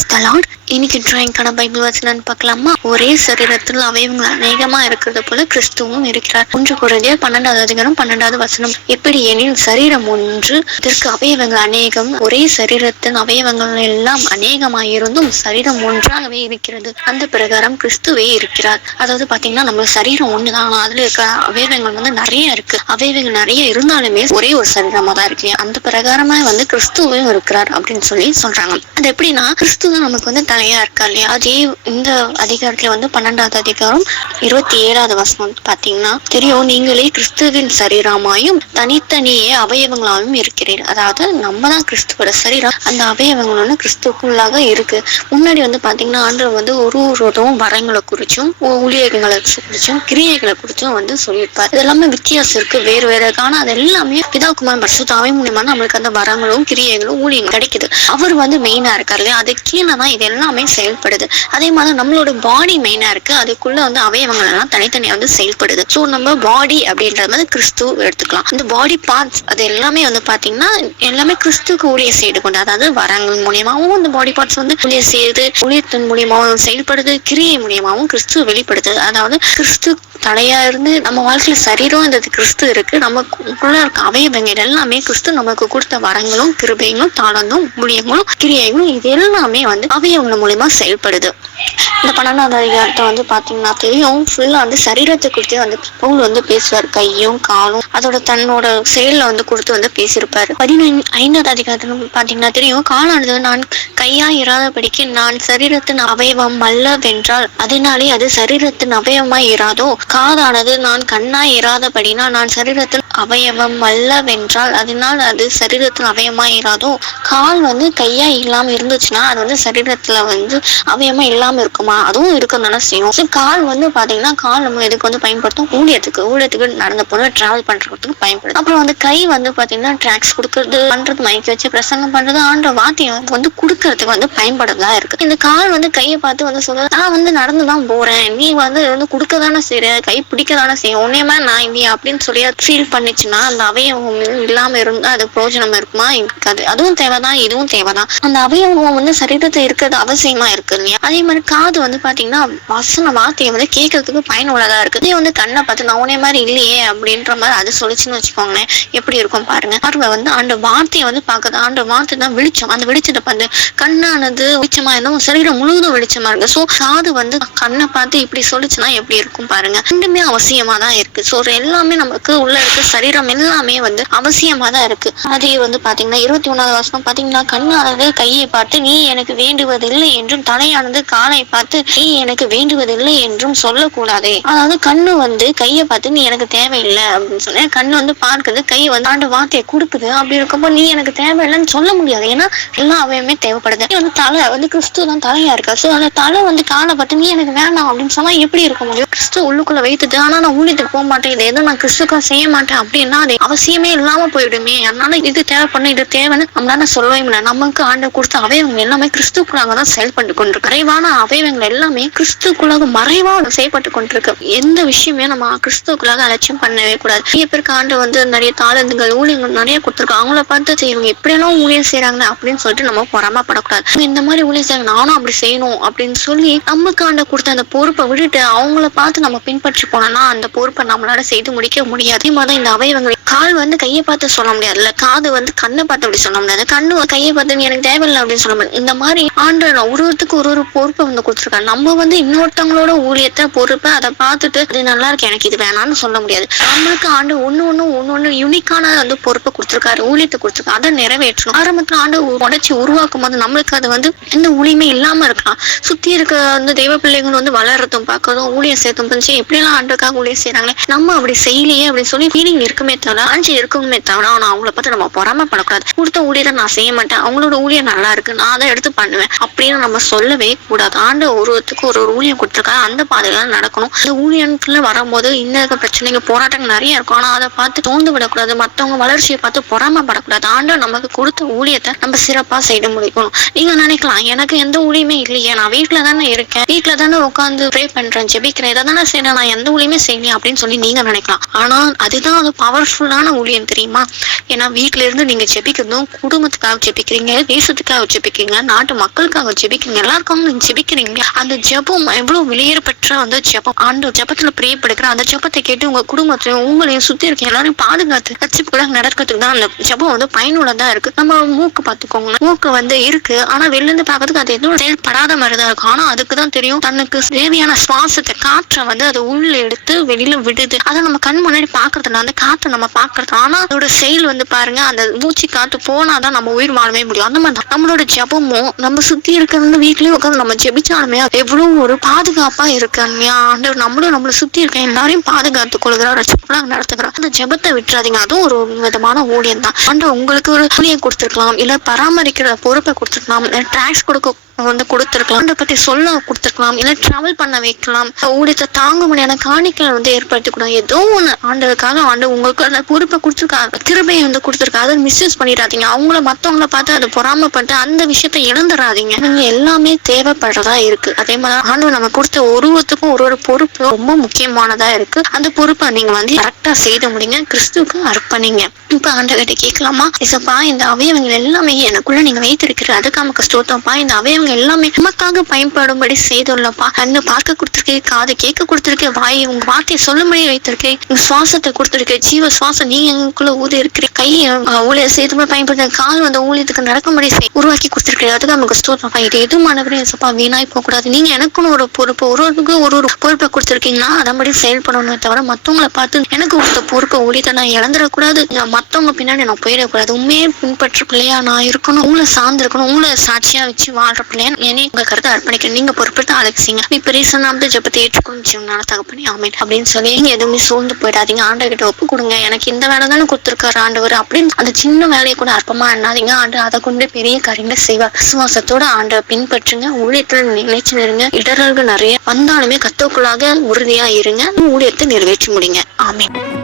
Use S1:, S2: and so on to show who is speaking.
S1: Price தலாட் இன்னைக்கு டிராயிங்கான Bible வசனம் பார்க்கலாமா? ஒரே சரீரத்தில் அவயவங்கள் அநேகமா இருக்கிறது போல கிறிஸ்துவும் இருக்கிறார். ஒன்று குறைந்தே பன்னெண்டாவது அதிகாரம் பன்னெண்டாவது வசனம். எப்படி எனில் சரீரம் ஒன்று இதற்கு அவயவங்கள் அநேகம். ஒரே சரீரத்தின் அவயவங்கள் எல்லாம் அநேகமாயிருந்தும் சரீரம் ஒன்றாகவே இருக்கிறது. அந்த பிரகாரம் கிறிஸ்துவே இருக்கிறார். அதாவது பாத்தீங்கன்னா நம்ம சரீரம் ஒண்ணுதான் ஆனா அதுல இருக்க அவயவங்கள் வந்து நிறைய இருக்கு. அவயவங்கள் நிறைய இருந்தாலுமே ஒரே ஒரு சரீரமா தான் இருக்கு. அந்த பிரகாரமா வந்து கிறிஸ்துவும் இருக்கிறார் அப்படின்னு சொல்லி சொல்றாங்க. அது எப்படின்னா கிறிஸ்து தான் நமக்கு வந்து தலையா இருக்கா இல்லையா அதே இந்த அதிகாரத்துல வந்து பன்னெண்டாவது அதிகாரம் இருபத்தி ஏழாவது வசனம் பாத்தீங்கன்னா தெரியும் நீங்களே கிறிஸ்துவின் சரீரமாயும் தனித்தனியே அவயவங்களாலும் இருக்கிறீர். அதாவது நம்ம தான் கிறிஸ்துவோட சரீரம். அந்த அவயவங்கள் வந்து கிறிஸ்துக்குள்ளாக இருக்கு. முன்னாடி வந்து பாத்தீங்கன்னா ஆண்டவர் வந்து ஒரு ஒருவரும் வரங்களை குறிச்சும் ஊழியர்களை குறிச்சும் கிரியைகளை குறிச்சும் வந்து சொல்லியிருப்பார். இது எல்லாமே வித்தியாசம் இருக்கு. வேறு வேற ஆனா அது எல்லாமே பிதாகுமார் பரிசுத்தாவை மூலியமா நம்மளுக்கு அந்த வரங்களும் கிரியைகளும் ஊழியம் கிடைக்குது. அவர் வந்து மெயினா இருக்காரு இல்லையா? அதுக்கே கீழே தான் இது எல்லாமே செயல்படுது. அதே மாதிரி நம்மளோட பாடி மெயினா இருக்கு. அதுக்குள்ள வந்து அவயவங்கள் எல்லாம் தனித்தனியா வந்து செயல்படுது. ஸோ நம்ம பாடி அப்படின்றது வந்து கிறிஸ்து எடுத்துக்கலாம். இந்த பாடி பார்ட்ஸ் அது எல்லாமே வந்து பாத்தீங்கன்னா எல்லாமே கிறிஸ்துக்கு ஊழிய செய்து கொண்டு அதாவது வரங்கள் மூலியமாவும் இந்த பாடி பார்ட்ஸ் வந்து ஊழிய செய்யுது. ஊழியத்தின் மூலியமாவும் செயல்படுது. கிரியை மூலியமாவும் கிறிஸ்து வெளிப்படுது அதாவது கிறிஸ்து தலையா இருந்து நம்ம வாழ்க்கையில சரீரம் இந்த கிறிஸ்து இருக்கு. நமக்குள்ள இருக்க அவயவங்கள் எல்லாமே கிறிஸ்து நமக்கு கொடுத்த வரங்களும் கிருபைகளும் தாளந்தும் முடியங்களும் கிரியைகளும் இது எல்லாமே வந்து அவயவங்கள் மூலியமா செயல்படுது. இந்த பன்னெண்டாவது அதிகாரத்தை வந்து பாத்தீங்கன்னா தெரியும். ஃபுல்லா வந்து சரீரத்தை குறித்தே வந்து பவுல் வந்து பேசுவார். கையும் காலும் அதோட தன்னோட செயல்ல வந்து கொடுத்து வந்து பேசியிருப்பாரு. பதினைந்து ஐந்தாவது அதிகாரத்துல பாத்தீங்கன்னா தெரியும். காலானது நான் கையா இராதபடிக்கு நான் சரீரத்தின் அவயவம் அல்லவென்றால் அதனாலே அது சரீரத்தின் அவயவமாய் இராதோ? காதானது நான் கண்ணாய் இராதபடினா நான் சரீரத்தில் அவயவம் அல்லவென்றால் அதனால் அது சரீரத்தில் அவயவமாய் இராதோ கால் வந்து கையா இல்லாம இருந்துச்சுன்னா அது வந்து சரீரத்துல வந்து அவயமா இல்லாம இருக்குமா? அதுவும் இருக்கும் தானே செய்யும். ஸோ கால் வந்து பாத்தீங்கன்னா கால் நம்ம எதுக்கு வந்து பயன்படுத்தும். ஊழியத்துக்கு ஊழியத்துக்கு நடந்த போது டிராவல் பண்றதுக்கு பயன்படுத்தும் அப்புறம் வந்து கை வந்து பாத்தீங்கன்னா ட்ராக்ஸ் கொடுக்கறது பண்றது மைக் வச்சு பிரசங்கம் பண்றது ஆன்ற வாத்தியம் வந்து கொடுக்கறதுக்கு வந்து பயன்படுறதா இருக்கு. இந்த கால் வந்து கையை பார்த்து வந்து சொல்றது நான் வந்து நடந்து தான் போறேன். நீ வந்து வந்து கொடுக்க தானே செய்யற கை பிடிக்க தானே செய்யும் உன்னையமா நான் இந்தியா அப்படின்னு சொல்லி ஃபீல் இருந்துச்சுன்னா அந்த அவயவம் இல்லாம இருந்தா அது பிரயோஜனம் இருக்குமா? இருக்காது. அதுவும் தேவைதான் இதுவும் தேவைதான். அந்த அவயவம் வந்து சரீரத்துல இருக்கிறது அவசியமா இருக்கு இல்லையா? அதே மாதிரி காது வந்து பாத்தீங்கன்னா வசன வார்த்தையை வந்து கேட்கறதுக்கு பயனுள்ளதா இருக்கு. இதே வந்து கண்ணை பார்த்து நான் உன்னை மாதிரி இல்லையே அப்படின்ற மாதிரி அது சொல்லிச்சுன்னு வச்சுக்கோங்களேன். எப்படி இருக்கும் பாருங்க. பார்வை வந்து அந்த வார்த்தையை வந்து பாக்குது அந்த வார்த்தை தான் வெளிச்சம். அந்த வெளிச்சத்தை பார்த்து கண்ணானது வெளிச்சமா இருந்தா சரீரம் முழுவதும் வெளிச்சமா இருக்கு. சோ காது வந்து கண்ணை பார்த்து இப்படி சொல்லிச்சுன்னா எப்படி இருக்கும் பாருங்க. ரெண்டுமே அவசியமா தான் இருக்கு. சோ எல்லாமே நமக்கு உள்ள இருக்க சரீரம் எல்லாமே வந்து அவசியமா தான் இருக்கு. அதே வந்து பாத்தீங்கன்னா இருபத்தி ஒன்னாவது வருஷம் பாத்தீங்கன்னா கண்ணானது கையை பார்த்து நீ எனக்கு வேண்டுவதில்லை என்றும் தலையானது காலை பார்த்து நீ எனக்கு வேண்டுவதில்லை என்றும் சொல்லக்கூடாதே. அதாவது கண்ணு வந்து கையை பார்த்து நீ எனக்கு தேவையில்லை அப்படின்னு சொன்ன கண்ணு வந்து பார்க்குது கை வந்து ஆண்டு வார்த்தையை கொடுக்குது. அப்படி இருக்கும்போது நீ எனக்கு தேவையில்லைன்னு சொல்ல முடியாது. ஏன்னா எல்லா அவையுமே தேவைப்படுது. வந்து தலை வந்து கிறிஸ்து தான் தலையா இருக்கா? சோ அந்த தலை வந்து காலை பார்த்து நீ எனக்கு வேண்டாம் அப்படின்னு சொன்னா எப்படி இருக்க முடியும்? கிறிஸ்து உள்ளுக்குள்ள வைத்துட்டு ஆனா நான் ஊழியத்துக்கு போக மாட்டேன். இதை எதுவும் நான் கிறிஸ்துக்காக செய்ய மாட்டேன் அப்படின்னா அது அவசியமே இல்லாம போயிடுமே. அதனால இது தேவைப்படணும் இது தேவைன்னு நம்மளால சொல்லவே முடியல. நமக்கு ஆண்டு கொடுத்த அவயவங்கள் எல்லாமே கிறிஸ்துக்குள்ளாக தான் செயல்பட்டு கொண்டிருக்கு. மறைவான அவயவங்கள் எல்லாமே கிறிஸ்துக்குள்ளாக மறைவா செயல்பட்டு கொண்டிருக்கு. எந்த விஷயமே நம்ம கிறிஸ்துக்குள்ளாக அலட்சியம் பண்ணவே கூடாது. நிறைய பேருக்கு ஆண்டு வந்து நிறைய தாளந்துகள் ஊழியங்கள் நிறைய கொடுத்துருக்காங்க அவங்கள பார்த்து இவங்க எப்படியெல்லாம் ஊழியம் செய்யறாங்க அப்படின்னு சொல்லிட்டு நம்ம பொறாமப்படக்கூடாது. இந்த மாதிரி ஊழியம் செய்யறாங்க நானும் அப்படி செய்யணும் அப்படின்னு சொல்லி நமக்கு ஆண்ட கொடுத்த அந்த பொறுப்பை விட்டுட்டு அவங்கள பார்த்து நம்ம பின்பற்றி போனோம்னா அந்த பொறுப்பை நம்மளால செய்து முடிக்க முடியாது. அதே மாதிரி இந்த அவயவங்கள். கால் வந்து கையை பார்த்து சொல்ல முடியாதுல்ல காது வந்து கண்ணை பார்த்து அப்படி சொல்ல முடியாது. கண்ணு கையை பார்த்து எனக்கு தேவையில்லை அப்படின்னு சொல்ல முடியாது. இந்த மாதிரி ஆண்டு ஒருத்துக்கு ஒரு ஒரு பொறுப்பை வந்து கொடுத்துருக்காரு. நம்ம வந்து இன்னொருத்தவங்களோட ஊழியத்தை பொறுப்பை அதை பார்த்துட்டு இது நல்லா இருக்கு எனக்கு இது வேணாம்னு சொல்ல முடியாது. நம்மளுக்கு ஆண்டு ஒண்ணு ஒண்ணு ஒண்ணு ஒண்ணு யூனிக்கான வந்து பொறுப்பை கொடுத்துருக்காரு ஊழியத்தை கொடுத்துருக்காரு. அதை நிறைவேற்றணும். ஆரம்பத்துல ஆண்டு உடச்சி உருவாக்கும் போது நம்மளுக்கு அது வந்து எந்த ஊழியுமே இல்லாம இருக்கலாம். சுத்தி இருக்க வந்து தெய்வ பிள்ளைகள் வந்து வளர்றதும் பார்க்கறதும் ஊழியம் சேர்த்தும் எப்படி எல்லாம் ஆண்டுக்காக ஊழியம் செய்யறாங்களே நம்ம அப்படி செய்யலையே அப்படின்னு சொல்லி ஃபீலிங் இருக்குமே தவிர அஞ்சு இருக்குமே தவிர ஆனா அவங்கள பார்த்து நம்ம பொறாமப்படக்கூடாது கொடுத்த ஊழியரை நான் செய்ய மாட்டேன். அவங்களோட ஊழியம் நல்லா இருக்கு. நான் அதை எடுத்து பண்ணுவேன். அப்படின்னு நம்ம சொல்லவே கூடாது. ஆண்டு ஒருவத்துக்கு ஒரு ஒரு ஊழியம் கொடுத்துருக்காரு. அந்த பாதையில நடக்கணும். அந்த ஊழியன்ல வரும்போது இன்னும் இருக்க பிரச்சனைங்க போராட்டங்கள் நிறைய இருக்கும். ஆனா அதை பார்த்து தோந்து விடக்கூடாது. மத்தவங்க வளர்ச்சியை பார்த்து பொறாமப்படக்கூடாது ஆண்டு நமக்கு கொடுத்த ஊழியத்தை நம்ம சிறப்பா செய்து முடிக்கணும். நீங்க நினைக்கலாம் எனக்கு எந்த ஊழியமே இல்லையே. நான் வீட்டுல தானே இருக்கேன். வீட்டுல தானே உட்காந்து ப்ரே பண்றேன் ஜெபிக்கிறேன். இதை தானே செய்யறேன். நான் எந்த ஊழியமே செய்யலையே அப்படின்னு சொல்லி நீங்க நினைக்கலாம். ஆனா அதுதான் அது எவ்வளவு பவர்ஃபுல்லான ஊழியம் தெரியுமா? ஏன்னா வீட்டில இருந்து நீங்க ஜெபிக்கிறதும் குடும்பத்துக்காக ஜெபிக்கிறீங்க தேசத்துக்காக ஜெபிக்கிறீங்க நாட்டு மக்களுக்காக ஜெபிக்கிறீங்க எல்லாருக்கும் நீங்க ஜெபிக்கிறீங்க. அந்த ஜெபம் எவ்வளவு வெளியேறப்பட்ட அந்த ஜெபம்? அந்த ஜெபத்துல பிரியப்படுகிற அந்த ஜெபத்தை கேட்டு உங்க குடும்பத்தையும் உங்களையும் சுத்தி இருக்க எல்லாரையும் பாதுகாத்து கூட நடக்கிறதுக்கு தான் அந்த ஜெபம் வந்து பயனுள்ளதா இருக்கு. நம்ம மூக்கு பாத்துக்கோங்க மூக்கு வந்து இருக்கு. ஆனா வெளில இருந்து பாக்குறதுக்கு அது எதுவும் செயல்படாத மாதிரி தான் இருக்கும். ஆனா அதுக்கு தான் தெரியும் தனக்கு தேவையான சுவாசத்தை காற்றை வந்து அதை உள்ள எடுத்து வெளியில விடுது. அதை நம்ம கண் முன்னாடி பாக்குறதுனால காற்றை நம்ம பாக்குறது ஆனா அதோட செயல் வந்து பாருங்க அந்த மூச்சு காத்து போனாதான் நம்ம உயிர் வாழவே முடியும். அந்த மாதிரி நம்மளோட ஜெபமும் நம்ம சுத்தி இருக்கிற வீட்லயே உட்காந்து நம்ம ஜெபிச்சாலுமே எவ்வளவு ஒரு பாதுகாப்பா இருக்கு இல்லையா ஆண்டவர் நம்மளும் நம்மள சுத்தி இருக்க எல்லாரையும் பாதுகாத்து கொள்கிறார் ரட்சிப்புலாம் நடத்துகிறார். அந்த ஜெபத்தை விட்டுறாதீங்க. அதுவும் ஒரு விதமான ஊழியம் தான் ஆண்டவர் உங்களுக்கு ஒரு ஊழியம் கொடுத்துருக்கலாம் இல்ல பராமரிக்கிற பொறுப்பை கொடுத்துருக்கலாம் ட்ராக்ஸ் கொடுக்க வந்து கொடுத்துருக்கலாம். அதை பத்தி சொல்ல கொடுத்துருக்கலாம். இல்ல டிராவல் பண்ண வைக்கலாம். ஊழியத்தை தாங்க முடியாத காணிக்கைகளை வந்து ஏற்படுத்தி கூடாது ஏதோ ஒண்ணு ஆண்டதுக்காக ஆண்டு உங்களுக்கு அந்த பொறுப்பை கொடுத்துருக்காங்க. திருமையை வந்து கொடுத்துருக்காங்க. அதை மிஸ்யூஸ் பண்ணிடாதீங்க. அவங்கள மத்தவங்கள பார்த்து அதை பொறாமப்பட்டு அந்த விஷயத்த இழந்துடாதீங்க நீங்க எல்லாமே தேவைப்படுறதா இருக்கு. அதே மாதிரி ஆண்டு நம்ம கொடுத்த ஒருவத்துக்கும் ஒரு ஒரு பொறுப்பு ரொம்ப முக்கியமானதா இருக்கு. அந்த பொறுப்பை நீங்க வந்து கரெக்டா செய்து முடிங்க. கிறிஸ்துவுக்கு அர்ப்பணிங்க. இப்ப ஆண்டவர்கிட்ட கேட்கலாமா? இசப்பா இந்த அவயவங்கள் எல்லாமே எனக்குள்ள நீங்க வைத்திருக்கிற அதுக்கு நமக்கு ஸ்தோத்தம்ப்பா இந்த அவயவங்கள் எல்லாமே நமக்காக பயன்படும்படி செய்துள்ளப்பா. கண்ணு பார்க்க கொடுத்துருக்கே காது கேட்க கொடுத்துருக்கே வாய் உங்க வார்த்தையை சொல்லும்படி வைத்திருக்கேன் உங்க சுவாசத்தை கொடுத்துருக்கேன் ஜீவ சுவாசம் நீங்க எங்களுக்குள்ள ஊதி இருக்கிற கை ஊழிய செய்து பயன்படுத்த கால் வந்து ஊழியத்துக்கு நடக்கும்படி உருவாக்கி கொடுத்துருக்கேன் அதுக்கு நமக்கு ஸ்தோத்திரப்பா இது எதுவும் மாணவரே சப்பா வீணாய் போக கூடாது நீங்க எனக்குன்னு ஒரு பொறுப்பு ஒரு ஒருவருக்கும் ஒரு ஒரு பொறுப்பை கொடுத்துருக்கீங்கன்னா அதன்படி செயல்படணுமே தவிர மத்தவங்களை பார்த்து எனக்கு கொடுத்த பொறுப்பை ஊழியத்தை நான் இழந்துடக்கூடாது. மத்தவங்க பின்னாடி நான் போயிடக்கூடாது. உண்மையே பின்பற்ற பிள்ளையா நான் இருக்கணும்? உங்களை சார்ந்து இருக்கணும் உங்களை சாட்சியா வச்சு வாழ்ற பிள்ளையா என்னை உங்க கருத்தை அர்ப்பணிக்கிறேன் நீங்க பொறுப்பெடுத்து அழைச்சிங்க இப்ப ரீசனாவது ஜபத்தை ஏற்றுக்கொண்டு ஜீவனால தகப்பனி ஆமேன். அப்படின்னு சொல்லி நீங்க எதுவுமே சோர்ந்து போயிடாதீங்க. ஆண்டவர்கிட்ட ஒப்பு கொடுங்க. எனக்கு இந்த வேலை தானே கொடுத்துருக்காரு ஆண்டவர் அப்படின்னு அந்த சின்ன வேலையை கூட அற்பமா எண்ணாதீங்க. ஆண்டு அதை கொண்டு பெரிய காரியங்களை செய்வார். விசுவாசத்தோட ஆண்டை பின்பற்றுங்க. ஊழியத்துல நினைச்சு நிறுங்க. இடர்கள் நிறைய வந்தாலுமே கத்தோக்குள்ளாக உறுதியா இருங்க. ஊழியத்தை நிறைவேற்றி முடிங்க. ஆமீன்.